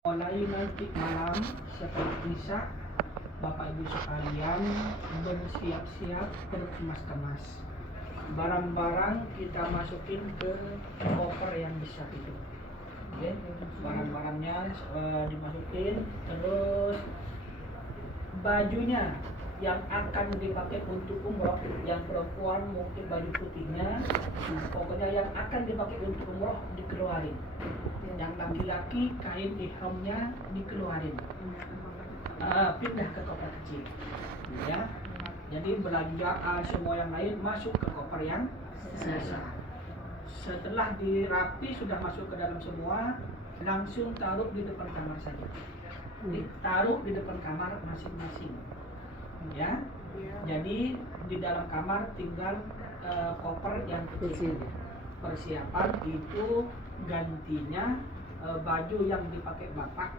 Mulai nanti malam setelah Isya, Bapak Ibu sekalian bersiap-siap berkemas-kemas. Barang-barang kita masukin ke koper yang besar itu. Oke, barang-barangnya dimasukin, terus bajunya yang akan dipakai untuk umroh, yang perempuan mungkin baju putihnya, pokoknya yang akan dipakai untuk umroh dikeluarin. Yang laki-laki kain ihramnya dikeluarin, pindah ke koper kecil, ya. Jadi belanjaan semua yang lain masuk ke koper yang besar. Setelah dirapi sudah masuk ke dalam semua, langsung taruh di depan kamar saja. Ditaruh di depan kamar masing-masing, ya. Jadi di dalam kamar tinggal koper yang kecil. Persiapan itu gantinya baju yang dipakai bapak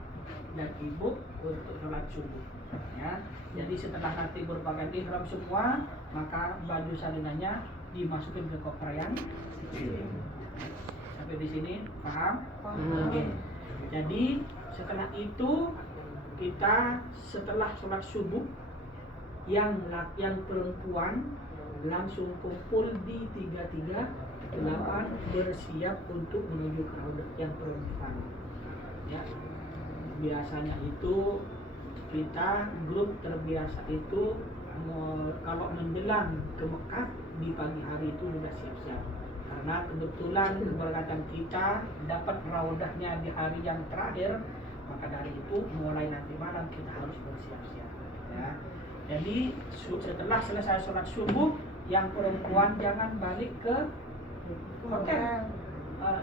dan ibu untuk sholat subuh, ya. Jadi setelah nanti berpakaian ihram semua, maka baju salinannya dimasukin ke koper yang kecil. Sampai di sini paham? Oke. Jadi setelah itu kita setelah sholat subuh yang perempuan langsung kumpul di 338 bersiap untuk menuju ke Raudah yang perempuan, ya. Biasanya itu kita grup terbiasa itu kalau menjelang ke Mekah di pagi hari itu sudah siap-siap, karena kebetulan keberkatan kita dapat Raudahnya di hari yang terakhir, maka dari itu mulai nanti malam kita harus bersiap-siap, ya. Jadi setelah selesai sholat subuh, yang perempuan jangan balik ke hotel,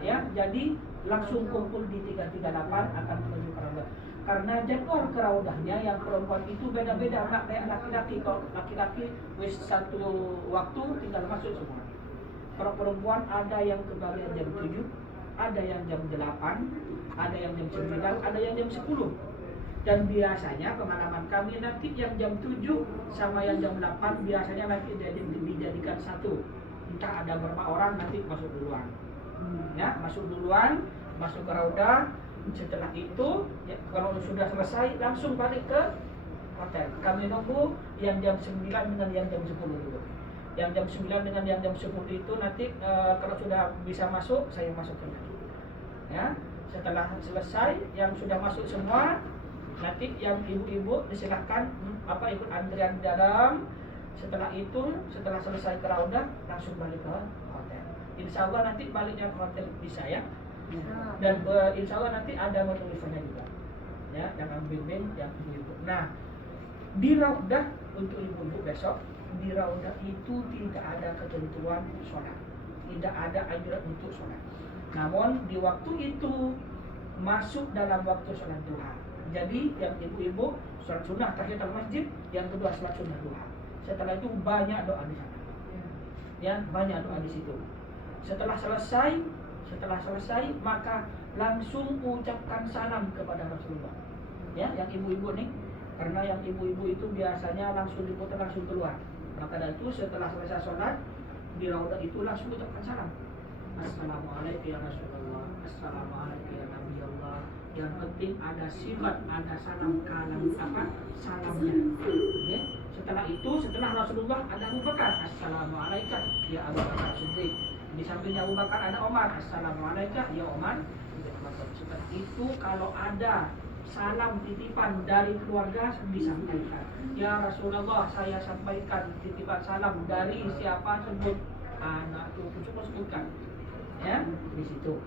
ya. Jadi langsung kumpul di 338 akan menuju ke Raudah. Karena jadwal ke Raudahnya yang perempuan itu beda-beda, nggak kayak laki-laki. Kalau laki-laki wis satu waktu tinggal masuk semua. Kalau perempuan ada yang kebagian jam 7, ada yang jam 8, ada yang jam 9, ada yang jam 10. Dan biasanya pengalaman kami nanti yang jam 7 sama yang jam 8 biasanya nanti dijadikan satu. Entah ada berapa orang nanti masuk duluan, ya, masuk duluan, masuk ke Raudah. Setelah itu ya, kalau sudah selesai langsung balik ke hotel. Kami nunggu yang jam 9 dengan yang jam 10 dulu. Yang jam 9 dengan yang jam 10 itu nanti kalau sudah bisa masuk, saya masukkan lagi, ya. Setelah selesai yang sudah masuk semua, nanti yang ibu-ibu disilahkan ikut antrian di dalam. Setelah itu, setelah selesai ke Raudah, langsung balik ke hotel. Insya Allah nanti baliknya ke hotel bisa, ya. Dan insya Allah nanti ada motivasinya juga, ya, yang bimbing, yang ibu-ibu. Nah, di Raudah untuk ibu-ibu besok, di Raudah itu tidak ada ketentuan sholat, tidak ada anjuran untuk sholat. Namun di waktu itu masuk dalam waktu sholat duha. Jadi yang ibu-ibu sholat sunnah tahiyatul masjid, yang kedua sholat sunnah duha. Setelah itu banyak doa di sana, ya, banyak doa di situ. Setelah selesai maka langsung ucapkan salam kepada Rasulullah, ya, yang ibu-ibu nih, karena yang ibu-ibu itu biasanya langsung diputar langsung keluar. Maka dari itu setelah selesai sholat di Raudah itu langsung ucapkan salam. Assalamualaikum ya Rasulullah, assalamualaikum ya Nabi Allah. Yang penting ada sifat, ada salam kalam salamnya, ya. Setelah itu, setelah Rasulullah ada Abu Bakar, assalamualaikum ya Abu Bakar Siddiq. Di sampingnya Abu Bakar ada Omar, assalamualaikum ya Omar. Setelah itu kalau ada salam titipan dari keluarga disampaikan. Ya Rasulullah, saya sampaikan titipan salam dari siapa, sebut anak itu sebutkan, ya, di situ.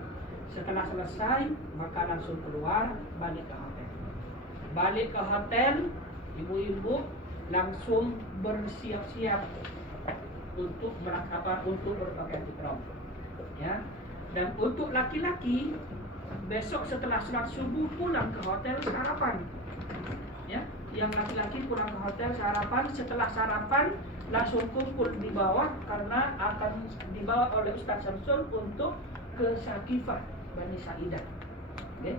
Setelah selesai maka langsung keluar balik ke hotel. Balik ke hotel, ibu-ibu langsung bersiap-siap untuk untuk berpakaian ihram, ya. Dan untuk laki-laki besok setelah sholat subuh pulang ke hotel sarapan, ya. Yang laki-laki pulang ke hotel sarapan. Setelah sarapan langsung kumpul di bawah karena akan dibawa oleh Ustaz Samsul untuk ke Sakifah Bani Sa'idah, okay.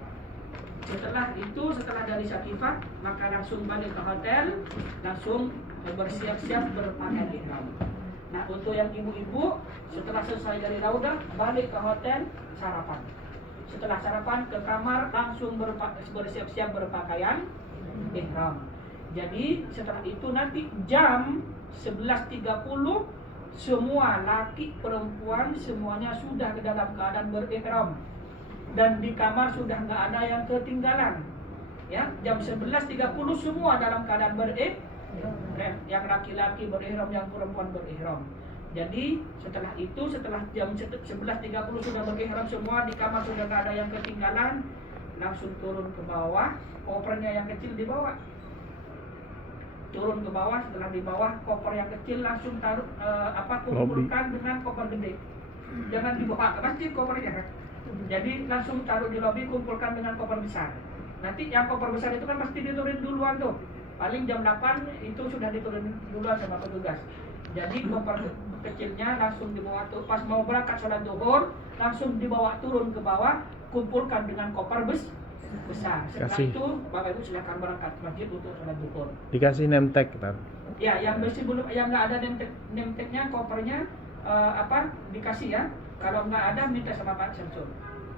Setelah itu, setelah dari Sakifah maka langsung balik ke hotel, langsung bersiap-siap berpakaian ihram. Nah, untuk yang ibu-ibu setelah selesai dari Raudah balik ke hotel sarapan. Setelah sarapan ke kamar langsung bersiap-siap berpakaian ihram. Jadi setelah itu nanti jam 11.30 semua laki perempuan semuanya sudah ke dalam keadaan berihram dan di kamar sudah nggak ada yang ketinggalan. Ya, jam 11.30 semua dalam keadaan berihram, yang laki-laki berihram, yang perempuan berihram. Jadi setelah itu, setelah jam 11.30 sudah berihram semua, di kamar sudah nggak ada yang ketinggalan, langsung turun ke bawah, kopernya yang kecil dibawa. Turun ke bawah, setelah di bawah koper yang kecil langsung taruh kumpulkan dengan koper gede. Jangan dibawa ke masjid kopernya. Jadi langsung taruh di lobi, kumpulkan dengan koper besar. Nanti yang koper besar itu kan pasti diturunin duluan tuh. Paling jam 8 itu sudah diturunin duluan sama petugas. Jadi koper kecilnya langsung dibawa tuh, pas mau berangkat sholat zuhur langsung dibawa turun ke bawah, kumpulkan dengan koper besar. Setelah itu Bapak Ibu silakan berangkat ke masjid untuk sholat zuhur. Dikasih name tag kan? Ya, yang masih belum, yang nggak ada name tag-nya kopernya dikasih ya. Kalau nggak ada minta sama Pak Samsul.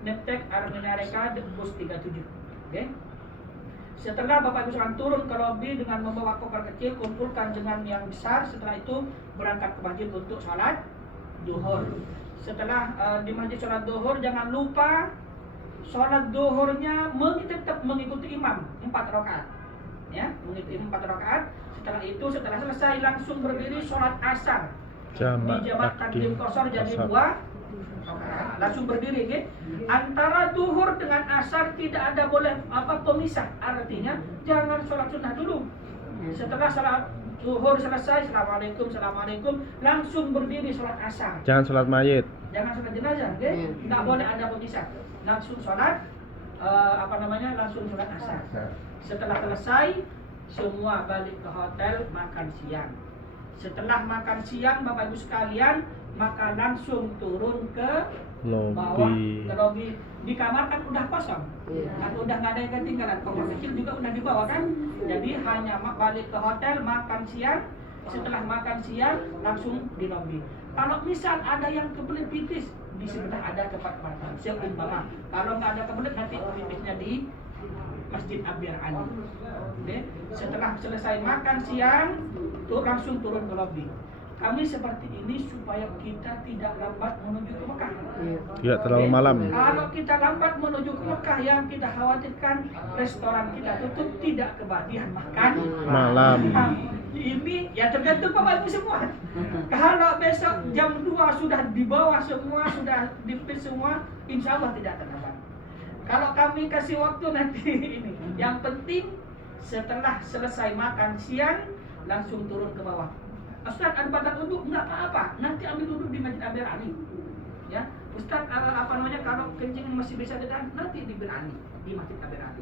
Name tag Armina Reka bus 37. Oke. Setelah Bapak Ibu silakan turun ke lobi dengan membawa koper kecil, kumpulkan dengan yang besar. Setelah itu berangkat ke masjid untuk sholat zuhur. Setelah di masjid sholat zuhur jangan lupa sholat zuhurnya tetap mengikuti imam 4 rakaat. Ya, mengikuti 4 rakaat. Setelah itu setelah selesai langsung berdiri sholat asar. Dijamak takdim qashar jadi 2 rakaat. Langsung berdiri, okay? Antara zuhur dengan asar tidak ada boleh pemisah. Artinya jangan sholat sunnah dulu. Setelah sholat zuhur selesai, assalamualaikum, langsung berdiri sholat asar. Jangan sholat mayit. Jangan sholat jenazah, okay? Nggak boleh ada pemisah. Langsung sholat langsung sholat asar. Setelah selesai semua balik ke hotel makan siang. Setelah makan siang Bapak Ibu sekalian, maka langsung turun ke bawah, ke lobi. Di kamar kan udah kosong, kan udah nggak ada yang ketinggalan. Koper kecil juga udah dibawa kan. Jadi hanya balik ke hotel makan siang. Setelah makan siang langsung di lobi. Kalau misal ada yang kebelet pipis, di sebelah ada tempat makan. Seumpama kalau nggak ada kebelet nanti pipisnya di Masjid Abir Ali. Okay. Setelah selesai makan siang, langsung turun ke lobi. Kami seperti ini supaya kita tidak lambat menuju ke Mekah. Tidak terlalu malam. Kalau kita lambat menuju ke Mekah, yang kita khawatirkan restoran kita tutup, tidak kebagian makan malam. Ini ya tergantung Bapak Ibu semua. Kalau besok jam 2 sudah di bawah semua, sudah dipit semua, insya Allah tidak terlambat. Kalau kami kasih waktu nanti ini, yang penting setelah selesai makan siang langsung turun ke bawah. Ustaz ada batas duduk, enggak apa-apa, nanti ambil duduk di Masjid Abir Ali. Ya, Ustaz kalau kencing masih bisa ditahan, nanti di Bir Ali, di Masjid Abir Ali.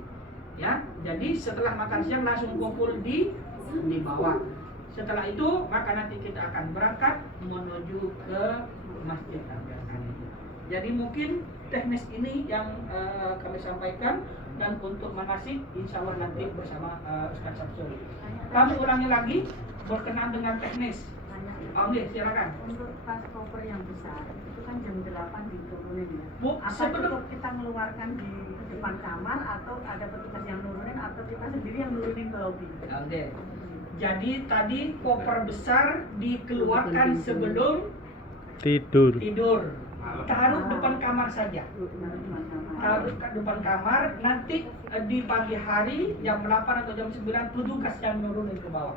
Ya, jadi setelah makan siang langsung kumpul di bawah. Setelah itu maka nanti kita akan berangkat menuju ke Masjid Abir Ali. Jadi mungkin teknis ini yang kami sampaikan, dan untuk manasik insya Allah nanti bersama Ustaz Samsul. Kami ulangi lagi berkenaan dengan teknis. Oke, silakan. Untuk pas koper yang besar itu kan jam 8 diturunin ya. Apa sebelum cukup kita mengeluarkan di depan kamar atau ada petugas yang nurunin atau kita sendiri yang nurunin ke lobi? Oke. Jadi tadi koper besar dikeluarkan sebelum tidur. Taruh depan kamar saja. Taruh ke depan kamar, nanti di pagi hari jam 8 atau jam 9 petugas yang nurunin ke bawah.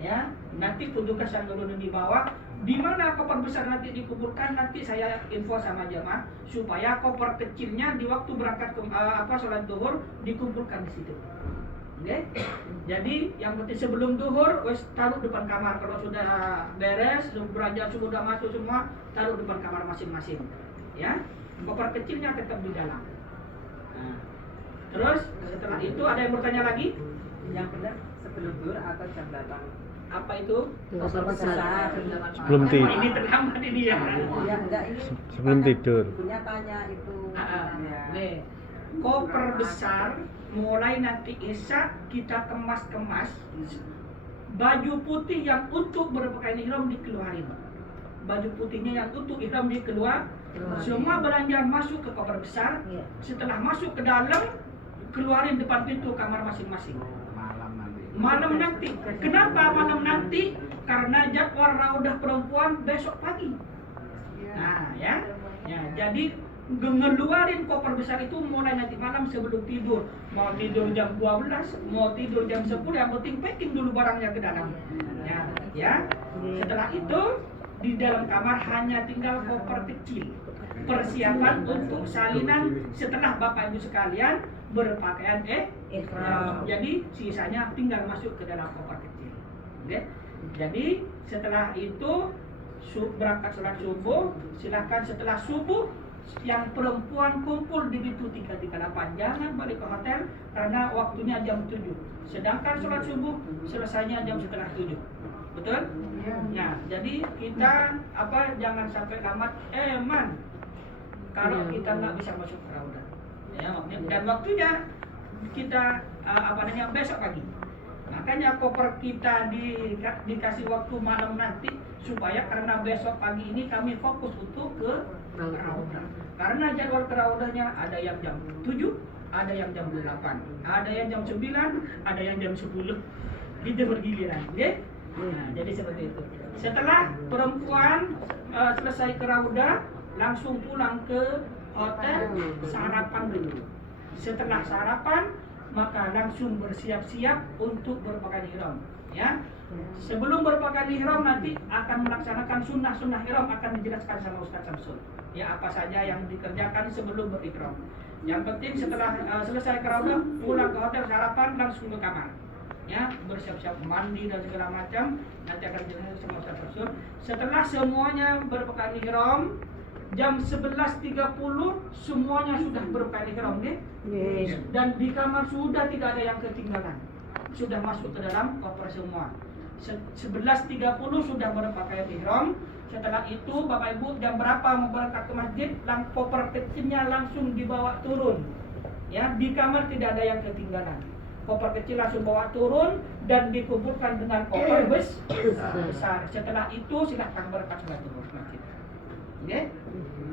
Ya, nanti petugas yang nurunin di bawah. Di mana koper besar nanti dikumpulkan, nanti saya info sama jemaah supaya koper kecilnya di waktu berangkat ke sholat zuhur dikumpulkan di situ. Oke? Jadi yang penting sebelum zuhur wes taruh depan kamar. Kalau sudah beres, beranjak sudah masuk semua, taruh depan kamar masing-masing. Ya, koper kecilnya tetap di dalam. Nah, terus setelah itu ada yang bertanya lagi? Yang benar sebelum zuhur atau jam 8? Apa itu? Koper besar. Sebelum tidur. Ini terlambat ini ya. Ya enggak, ini Sebelum tidur. Punya tanya itu. Ya. Nih, koper besar mulai nanti isya kita kemas-kemas. Baju putih yang untuk berpakaian ihram dikeluarin. Baju putihnya yang untuk ihram Semua belanjaan masuk ke koper besar. Setelah masuk ke dalam, keluarin depan pintu kamar masing-masing. Malam nanti. Kenapa malam nanti? Karena jadwal raudah perempuan besok pagi. Nah, ya. Jadi ngeluarin koper besar itu mulai nanti malam sebelum tidur. Mau tidur jam 12, mau tidur jam 10, yang penting packing dulu barangnya ke dalam. Ya. Setelah itu di dalam kamar hanya tinggal koper kecil. Persiapan untuk salinan setelah Bapak Ibu sekalian berpakaian ihram. Jadi sisanya tinggal masuk ke dalam koper kecil. Oke? Jadi setelah itu berangkat sholat subuh, silakan setelah subuh yang perempuan kumpul di pintu 338, jangan balik ke hotel karena waktunya jam 7. Sedangkan sholat subuh selesainya jam setengah 7. Betul? Ya, jadi kita jangan sampai lambat kalau kita nggak bisa masuk ke raudah. Ya, dan waktunya kita besok pagi. Makanya koper kita dikasih waktu malam nanti supaya karena besok pagi ini kami fokus untuk ke raudah. Karena jadwal ke raudahnya ada yang jam 7, ada yang jam 8, ada yang jam 9, ada yang jam 10. Itu bergiliran, oke? Nah, jadi seperti itu. Setelah perempuan selesai ke raudah, langsung pulang ke hotel, sarapan dulu. Setelah sarapan, maka langsung bersiap-siap untuk berpakaian ihram. Ya, sebelum berpakaian ihram nanti akan melaksanakan sunnah-sunnah ihram akan dijelaskan sama Ustaz Samsul. Ya, apa saja yang dikerjakan sebelum berihram. Yang penting setelah selesai ke raudah, pulang ke hotel, sarapan, langsung ke kamar. Ya, bersiap-siap mandi dan segala macam. Nanti akan dijelaskan sama Ustaz Samsul. Setelah semuanya berpakaian ihram, jam 11.30 semuanya sudah berpakaian ihram, yes. Dan di kamar sudah tidak ada yang ketinggalan. Sudah masuk ke dalam koper semua. 11.30 sudah berpakaian ihram. Setelah itu Bapak Ibu jam berapa mau berangkat ke masjid, koper kecilnya langsung dibawa turun. Ya, di kamar tidak ada yang ketinggalan. Koper kecil langsung bawa turun dan dikumpulkan dengan koper besar. Setelah itu silahkan berangkat sholat zuhur masjid. Oke?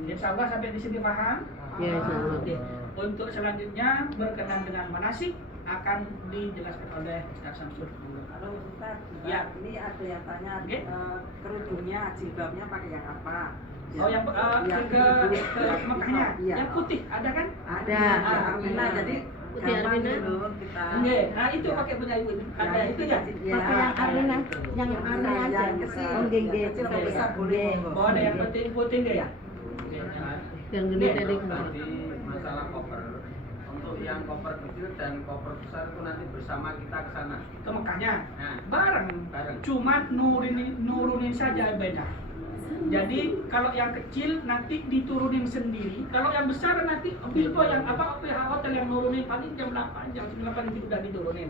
Insya Allah sampai di sini paham? Ya, Oke. Untuk selanjutnya berkenan dengan manasik akan dijelaskan oleh Ustaz Samsul. Halo Ustaz, Ya. ini ada yang tanya Oke. kerudungnya, jilbabnya pakai yang apa? Oh, yang ke Mekahnya, Iya. yang putih ada kan? Ada. Armina, jadi Putih gampang Armina. dulu kita. Nah itu pakai punya ibu. Ada Ya, itu ya. ya. Pakai yang arena, yang arena aja. Yang kecil. Oh, gede. Kecil atau besar boleh. Oh, ada yang putih deh ya. Yang gede tadi. Tadi masalah koper. Untuk yang koper kecil dan koper besar itu nanti bersama kita ke sana. Ke Mekahnya. Nah, Bareng. Cuma nurunin saja beda. Jadi kalau yang kecil nanti diturunin sendiri. Kalau yang besar nanti Bilko yang hotel yang nurunin paling jam 8, jam 9 itu udah diturunin.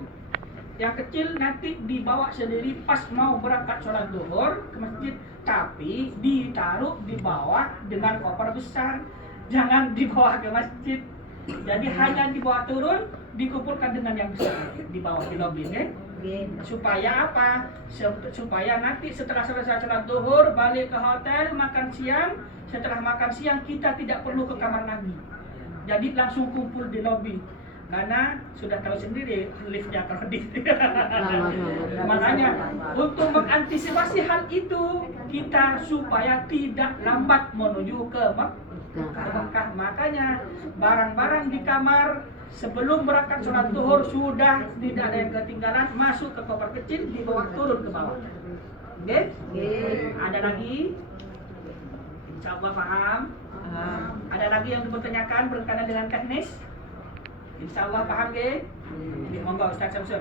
Yang kecil nanti dibawa sendiri pas mau berangkat sholat zuhur ke masjid, tapi ditaruh di bawah dengan koper besar. Jangan dibawa ke masjid. Jadi hanya dibawa turun, dikumpulkan dengan yang besar di bawah di lobi, supaya apa? Supaya nanti setelah selesai sholat zuhur balik ke hotel makan siang. Setelah makan siang kita tidak perlu ke kamar lagi. Jadi langsung kumpul di lobi. Karena sudah tahu sendiri liftnya kalau di makanya untuk mengantisipasi hal itu kita supaya tidak lambat menuju ke Mekah. Makanya barang-barang di kamar sebelum berangkat sholat zuhur sudah tidak ada yang ketinggalan, masuk ke koper kecil, dibawa turun ke bawah. Oke? Ada lagi? Insya Allah paham? Ada lagi yang dipertanyakan berkaitan dengan teknis? Insya Allah paham, Monggo Ustaz Samsul.